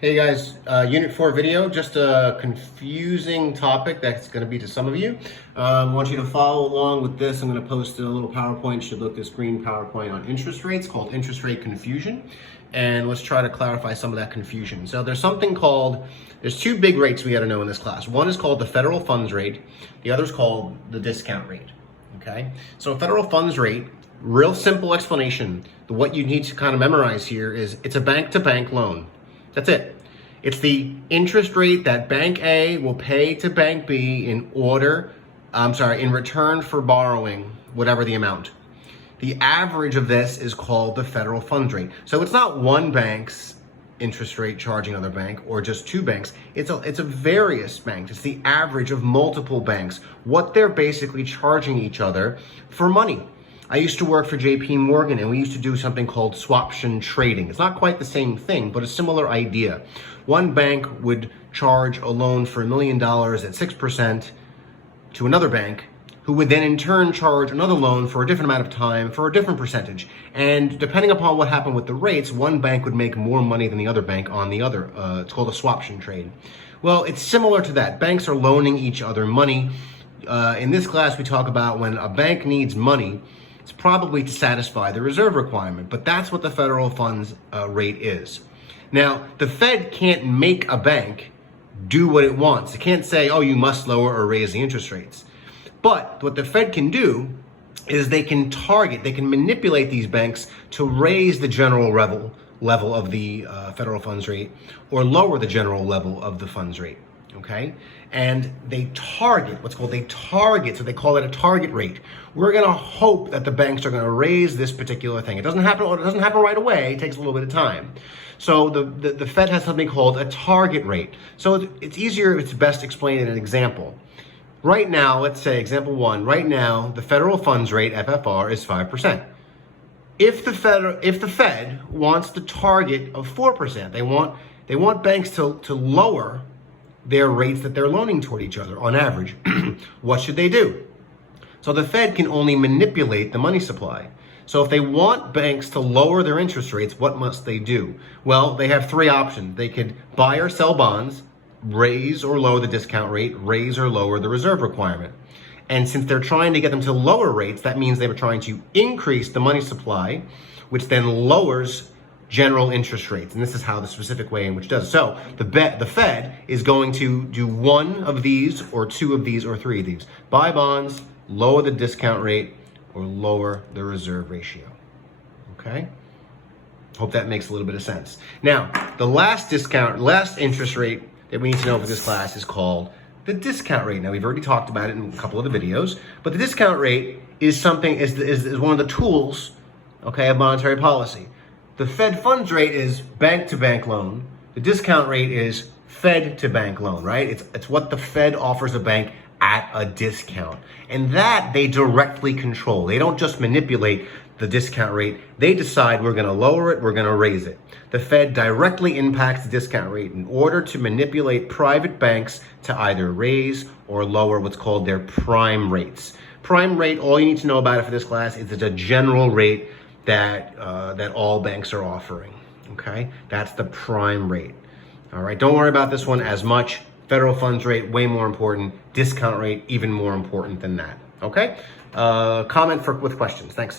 Hey guys, Unit 4 video, just a confusing topic that's going to be to some of you. I want you to follow along with this. I'm going to post a little PowerPoint, should look this green PowerPoint on interest rates called interest rate confusion. And let's try to clarify some of that confusion. So there's two big rates we got to know in this class. One is called the federal funds rate. The other is called the discount rate. Okay, so federal funds rate, real simple explanation. What you need to kind of memorize here is it's a bank-to-bank loan. That's it. It's the interest rate that Bank A will pay to Bank B in return for borrowing whatever the amount. The average of this is called the federal funds rate. So it's not one bank's interest rate charging another bank or just two banks. It's a various banks. It's the average of multiple banks, what they're basically charging each other for money. I used to work for AP Morgan, and we used to do something called swaption trading. It's not quite the same thing, but a similar idea. One bank would charge a loan for $1 million at 6% to another bank, who would then in turn charge another loan for a different amount of time for a different percentage. And depending upon what happened with the rates, one bank would make more money than the other bank on the other. It's called a swaption trade. Well, it's similar to that. Banks are loaning each other money. In this class, we talk about when a bank needs money, it's probably to satisfy the reserve requirement, but that's what the federal funds rate is. Now, the Fed can't make a bank do what it wants. It can't say, oh, you must lower or raise the interest rates. But what the Fed can do is they can manipulate these banks to raise the general level of the federal funds rate or lower the general level of the funds rate. Okay, and they target so they call it a target rate. We're going to hope that the banks are going to raise this particular thing. It doesn't happen right away. It takes a little bit of time. So the Fed has something called a target rate. So it's easier if it's best explained in an example. Right now, let's say example one. Right now, the federal funds rate FFR is 5%. If the Fed wants the target of 4%, they want banks to lower their rates that they're loaning toward each other on average. What should they do? So the Fed can only manipulate the money supply. So if they want banks to lower their interest rates, what must they do? Well, they have three options. They could buy or sell bonds, raise or lower the discount rate, raise or lower the reserve requirement. And since they're trying to get them to lower rates, that means they were trying to increase the money supply, which then lowers general interest rates. And this is how the specific way in which it does. So the Fed is going to do one of these or two of these or three of these. Buy bonds, lower the discount rate, or lower the reserve ratio. Okay? Hope that makes a little bit of sense. Now, the last interest rate that we need to know for this class is called the discount rate. Now, we've already talked about it in a couple of the videos, but the discount rate is one of the tools, okay, of monetary policy. The Fed funds rate is bank-to-bank loan. The discount rate is Fed-to-bank loan, right? It's what the Fed offers a bank at a discount. And that they directly control. They don't just manipulate the discount rate. They decide we're going to lower it, we're going to raise it. The Fed directly impacts the discount rate in order to manipulate private banks to either raise or lower what's called their prime rates. Prime rate, all you need to know about it for this class is it's a general rate that all banks are offering, okay? That's the prime rate, all right? Don't worry about this one as much. Federal funds rate, way more important. Discount rate, even more important than that, okay? Comment with questions. Thanks.